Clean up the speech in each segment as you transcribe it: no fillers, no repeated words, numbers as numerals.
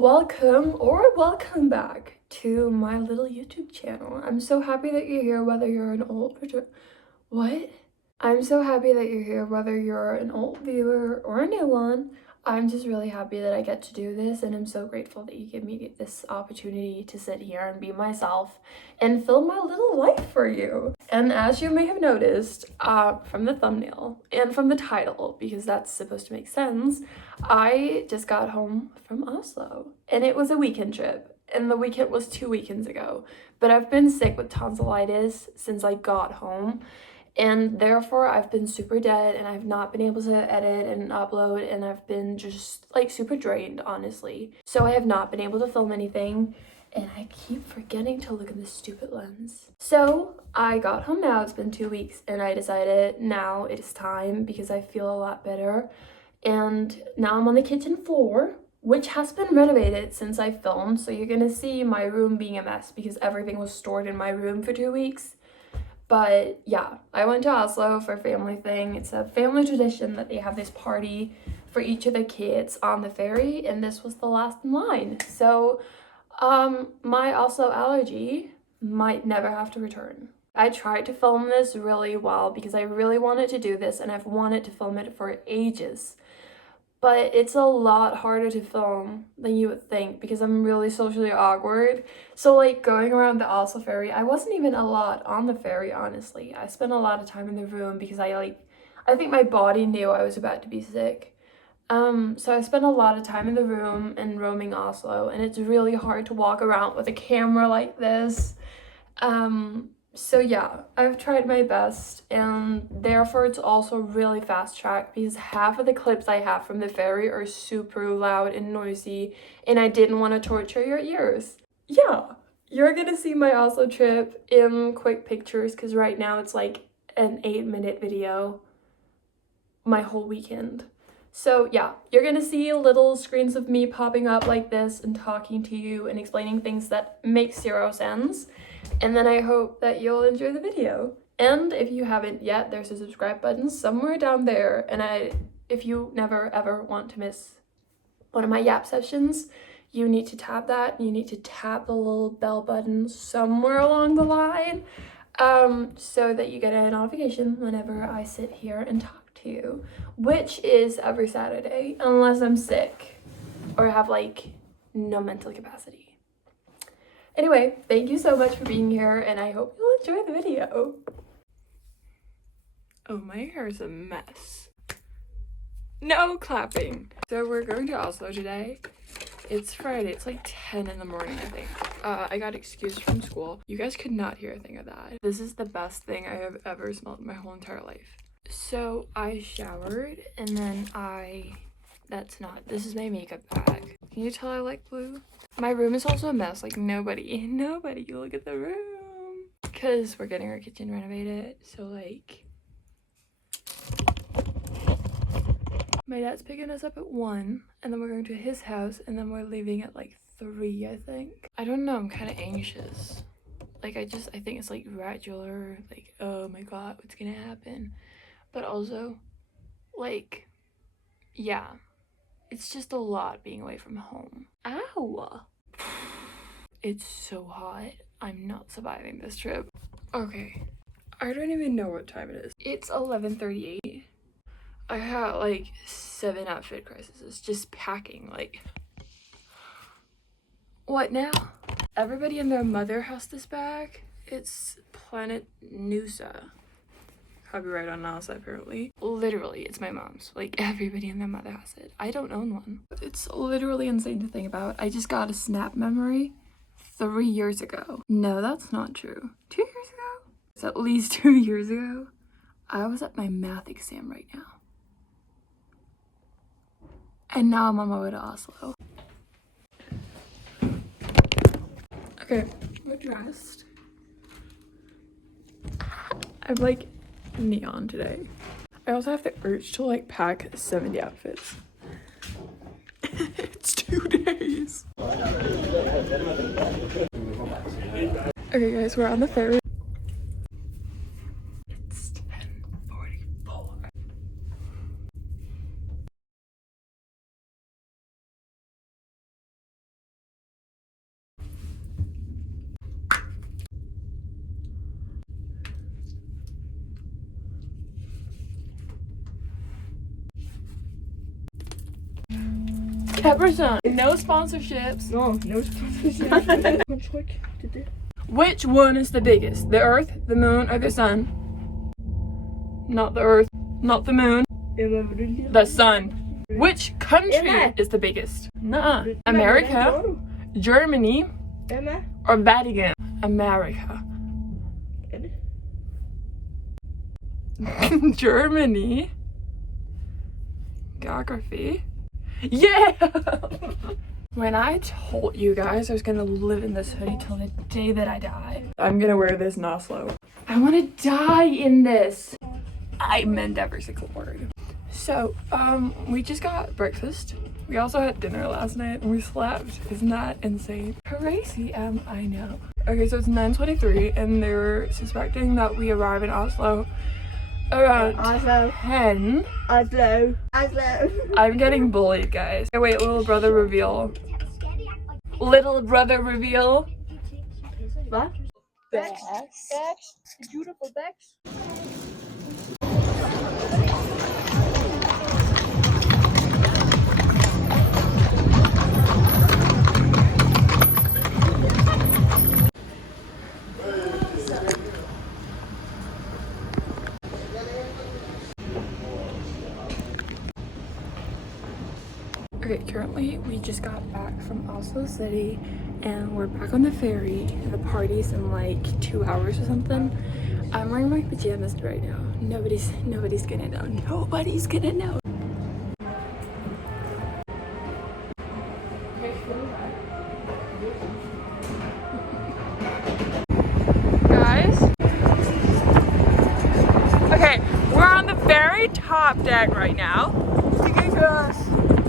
Welcome back to my little YouTube channel. I'm so happy that you're here, whether you're an old I'm so happy that you're here, whether you're an old viewer or a new one. I'm just really happy that I get to do this, and I'm so grateful that you give me this opportunity to sit here and be myself and film my little life for you. And as you may have noticed from the thumbnail and from the title, because that's supposed to make sense, I just got home from Oslo, and it was a weekend trip, and the weekend was 2 weekends ago. But I've been sick with tonsillitis since I got home, and therefore I've been super dead, and I've not been able to edit and upload, and I've been just like super drained, honestly. So I have not been able to film anything, and I keep forgetting to look at this stupid lens. So I got home now, it's been 2 weeks, and I decided now it is time because I feel a lot better. And now I'm on the kitchen floor, which has been renovated since I filmed, so you're gonna see my room being a mess because everything was stored in my room for 2 weeks. But yeah, I went to Oslo for a family thing. It's a family tradition that they have this party for each of the kids on the ferry, and this was the last in line. So my Oslo allergy might never have to return. I tried to film this really well because I really wanted to do this, and I've wanted to film it for ages. But it's a lot harder to film than you would think because I'm really socially awkward. So like going around the Oslo ferry, I wasn't even a lot on the ferry, honestly. I spent a lot of time in the room because I think my body knew I was about to be sick. So I spent a lot of time in the room and roaming Oslo, and it's really hard to walk around with a camera like this. So yeah, I've tried my best, and therefore it's also really fast tracked because half of the clips I have from the ferry are super loud and noisy, and I didn't want to torture your ears. Yeah, you're gonna see my Oslo trip in quick pictures because right now it's like an 8-minute video, my whole weekend. So yeah, you're gonna see little screens of me popping up like this and talking to you and explaining things that make zero sense. And then I hope that you'll enjoy the video. And if you haven't yet, there's a subscribe button somewhere down there. And if you never ever want to miss one of my yap sessions, you need to tap that. You need to tap the little bell button somewhere along the line, so that you get a notification whenever I sit here and talk to you, which is every Saturday, unless I'm sick or have like no mental capacity. Anyway, thank you so much for being here, and I hope you'll enjoy the video. Oh, my hair is a mess. No clapping. So we're going to Oslo today. It's Friday. It's like 10 in the morning, I think. I got excused from school. You guys could not hear a thing of that. This is the best thing I have ever smelled in my whole entire life. So I showered, and then this is my makeup bag. Can you tell I like blue? My room is also a mess. Like nobody look at the room. Because we're getting our kitchen renovated. So like, my dad's picking us up at 1, and then we're going to his house, and then we're leaving at like 3, I think. I don't know, I'm kind of anxious. Like I think it's like regular, like, oh my god, what's gonna happen? But also, like, yeah, it's just a lot being away from home. Ow! It's so hot. I'm not surviving this trip. Okay, I don't even know what time it is. It's 11:38. I had like 7 outfit crises just packing. Like, what now? Everybody and their mother has this bag. It's Planet Noosa. Copyright on NASA, apparently. Literally, it's my mom's. Like, everybody and their mother has it. I don't own one. It's literally insane to think about. I just got a snap memory 3 years ago. No, that's not true. 2 years ago? It's at least 2 years ago. I was at my math exam right now. And now I'm on my way to Oslo. Okay, we're dressed. I'm like neon today. I also have the urge to like pack 70 outfits. It's 2 days. Okay guys, we're on the ferry. Pepper Sun. No sponsorships. No sponsorships. Which one is the biggest? The Earth, the Moon, or the Sun? Not the Earth, not the Moon. The Sun. Which country is the biggest? Nuh-uh. America, Germany, or Vatican? America. Germany. Geography. Yeah! When I told you guys I was gonna live in this hoodie till the day that I die, I'm gonna wear this in Oslo. I wanna die in this. I meant every single word. So, we just got breakfast. We also had dinner last night and we slept. Isn't that insane? Crazy, I know. Okay, so it's 9:23 and they're suspecting that we arrive in Oslo around 10. Oslo. I'm getting bullied, guys. Okay, wait, little brother reveal. Little brother reveal. What? Bex. Beautiful Bex. Okay, currently we just got back from Oslo City and we're back on the ferry. The party's in like 2 hours or something. I'm wearing my pajamas right now. Nobody's gonna know. Nobody's gonna know. Guys? Okay, we're on the very top deck right now.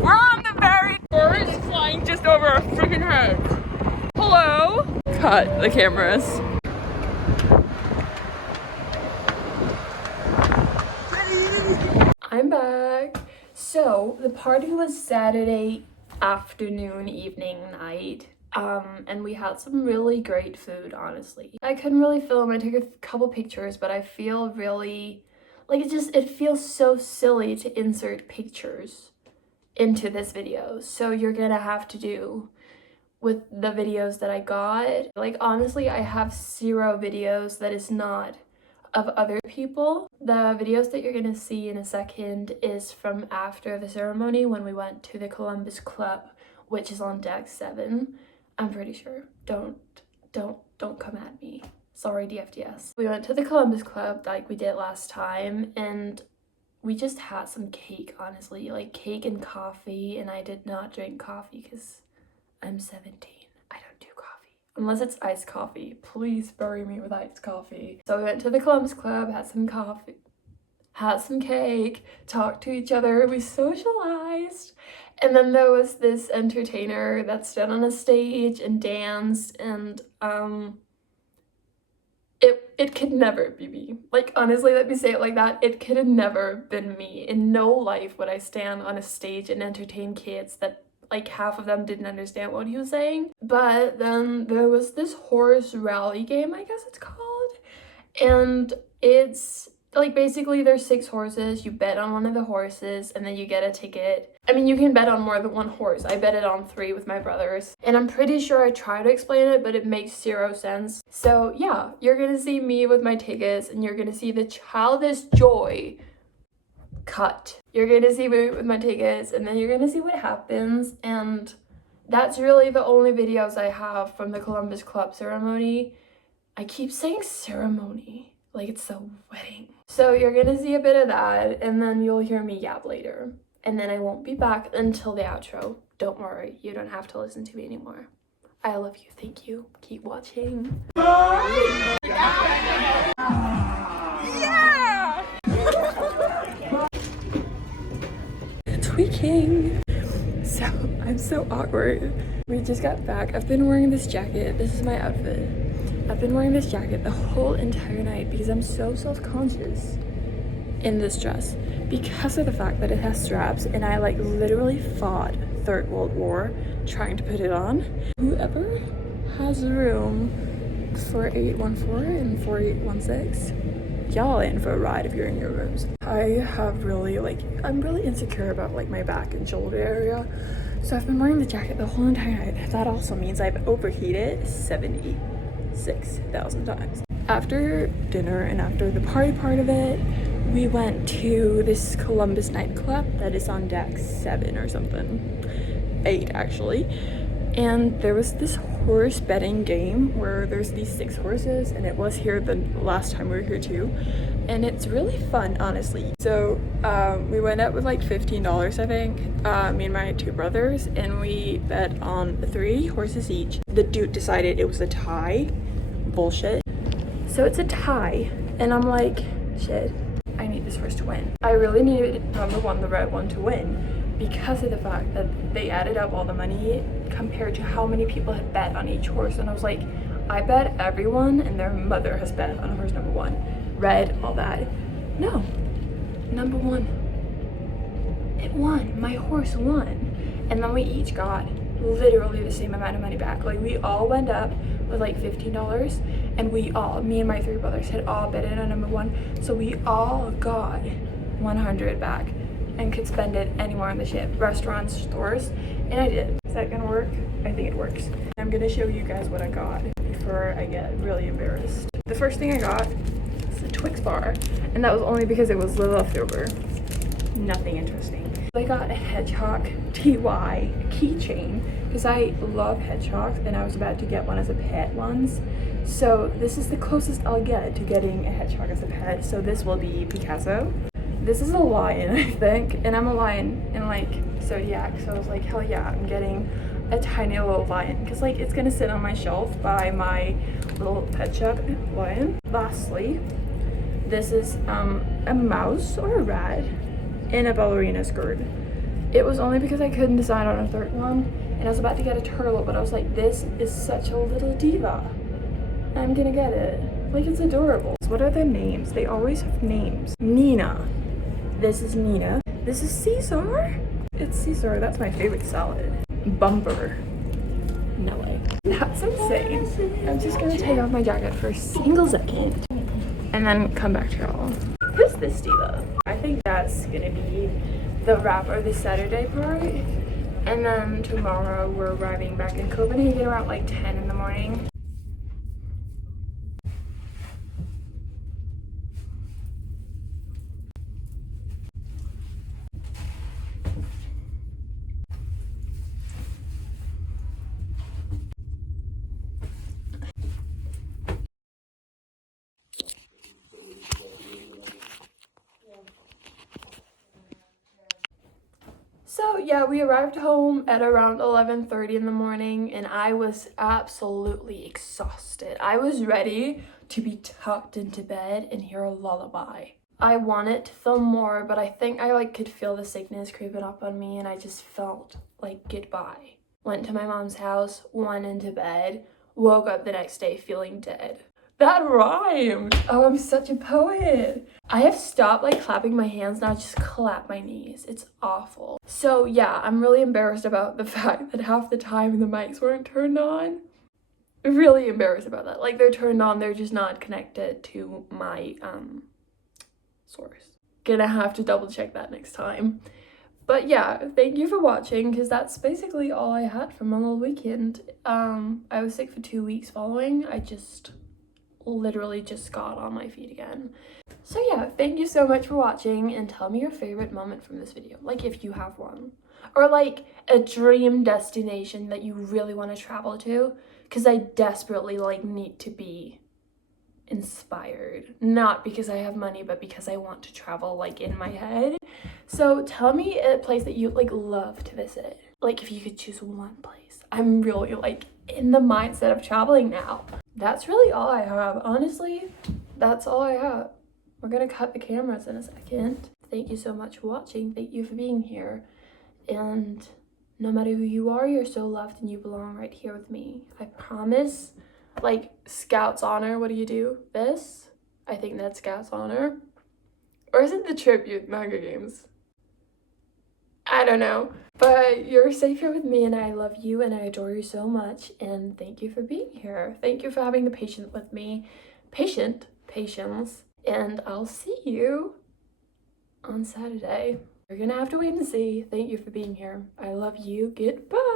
We're on the very birds flying just over our freaking heads. Hello? Cut the cameras. I'm back. So the party was Saturday afternoon, evening, night. And we had some really great food, honestly. I couldn't really film. I took a couple pictures, but I feel really like it feels so silly to insert pictures into this video. So you're gonna have to do with the videos that I got. Like, honestly, I have 0 videos that is not of other people. The videos that you're gonna see in a second is from after the ceremony when we went to the Columbus Club, which is on deck 7. I'm pretty sure. Don't come at me. Sorry, DFDS. We went to the Columbus Club like we did last time, and we just had some cake, honestly, like cake and coffee, and I did not drink coffee because I'm 17. I don't do coffee. Unless it's iced coffee. Please bury me with iced coffee. So we went to the Columbus Club, had some coffee, had some cake, talked to each other, we socialized. And then there was this entertainer that stood on a stage and danced, and it could never be me. Like, honestly, let me say it like that. It could have never been me. In no life would I stand on a stage and entertain kids that, like, half of them didn't understand what he was saying. But then there was this horse rally game, I guess it's called. And it's, like, basically there's 6 horses. You bet on one of the horses, and then you get a ticket. I mean, you can bet on more than one horse. I bet it on 3 with my brothers. And I'm pretty sure I try to explain it, but it makes 0 sense. So yeah, you're gonna see me with my tickets, and you're gonna see the childish joy cut. You're gonna see me with my tickets, and then you're gonna see what happens. And that's really the only videos I have from the Columbus Club ceremony. I keep saying ceremony like it's a wedding. So you're gonna see a bit of that, and then you'll hear me yap later. And then I won't be back until the outro. Don't worry, you don't have to listen to me anymore. I love you, thank you, keep watching. Yeah! Tweaking. So, I'm so awkward. We just got back. I've been wearing this jacket. This is my outfit. I've been wearing this jacket the whole entire night because I'm so self-conscious in this dress because of the fact that it has straps, and I like literally fought Third World War trying to put it on. Whoever has room for 4814 and 4816, y'all in for a ride if you're in your rooms. I have really I'm really insecure about like my back and shoulder area, So I've been wearing the jacket the whole entire night. That also means I've overheated 76,000 times. After dinner and after the party part of it, we went to this Columbus nightclub that is on deck 7 or something. 8 actually. And there was this horse betting game where there's these 6 horses, and it was here the last time we were here too. And it's really fun, honestly. So we went up with like $15, I think, me and my 2 brothers, and we bet on 3 horses each. The dude decided it was a tie. Bullshit. So it's a tie, and I'm like, shit, I need this horse to win. I really needed number 1, the red one, to win because of the fact that they added up all the money compared to how many people had bet on each horse. And I was like, I bet everyone and their mother has bet on horse number 1. Red, all that. No, number 1. It won. My horse won. And then we each got literally the same amount of money back. Like, we all went up with like $15, and we all, me and my 3 brothers, had all bet in on number 1. So we all got 100 back and could spend it anywhere on the ship, restaurants, stores, and I did. Is that gonna work? I think it works. I'm gonna show you guys what I got before I get really embarrassed. The first thing I got is a Twix bar, and that was only because it was leftover. Nothing interesting. I got a hedgehog TY keychain because I love hedgehogs, and I was about to get one as a pet once. So this is the closest I'll get to getting a hedgehog as a pet. So this will be Picasso. This is a lion, I think, and I'm a lion in like zodiac, so I was like, hell yeah, I'm getting a tiny little lion because like it's gonna sit on my shelf by my little pet shop lion. Lastly, this is a mouse or a rat in a ballerina skirt. It was only because I couldn't decide on a third one, and I was about to get a turtle, but I was like, this is such a little diva. I'm gonna get it. Like, it's adorable. What are their names? They always have names. Nina. This is Nina. This is Caesar. It's Caesar. That's my favorite salad. Bumper. No way. That's insane. I'm just gonna take off my jacket for a single second and then come back to y'all. Who's this diva? I think that's gonna be the wrap or the Saturday part. And then tomorrow we're arriving back in Copenhagen around like 10 in the morning. So yeah, we arrived home at around 11:30 in the morning, and I was absolutely exhausted. I was ready to be tucked into bed and hear a lullaby. I wanted to film more, but I think I could feel the sickness creeping up on me, and I just felt like goodbye. Went to my mom's house, went into bed, woke up the next day feeling dead. That rhymed! Oh, I'm such a poet! I have stopped clapping my hands now, I just clap my knees. It's awful. So yeah, I'm really embarrassed about the fact that half the time the mics weren't turned on. Really embarrassed about that. Like, they're turned on, they're just not connected to my source. Gonna have to double check that next time. But yeah, thank you for watching, because that's basically all I had for my little weekend. I was sick for 2 weeks following. I literally just got on my feet again. So yeah, thank you so much for watching, and tell me your favorite moment from this video, like if you have one, or like a dream destination that you really want to travel to, because I desperately need to be inspired, not because I have money, but because I want to travel in my head. So tell me a place that you love to visit, like if you could choose one place. I'm really in the mindset of traveling now. That's really all I have, honestly. That's all I have. We're gonna cut the cameras in a second. Thank you so much for watching. Thank you for being here, and no matter who you are, you're so loved and you belong right here with me. I promise. Scout's honor, what do you do? This? I think that's Scout's honor. Or is it the tribute in Hunger Games? I don't know. But you're safe here with me, and I love you and I adore you so much, and thank you for being here. Thank you for having the patience with me. Patience. And I'll see you on Saturday. You're gonna have to wait and see. Thank you for being here. I love you. Goodbye.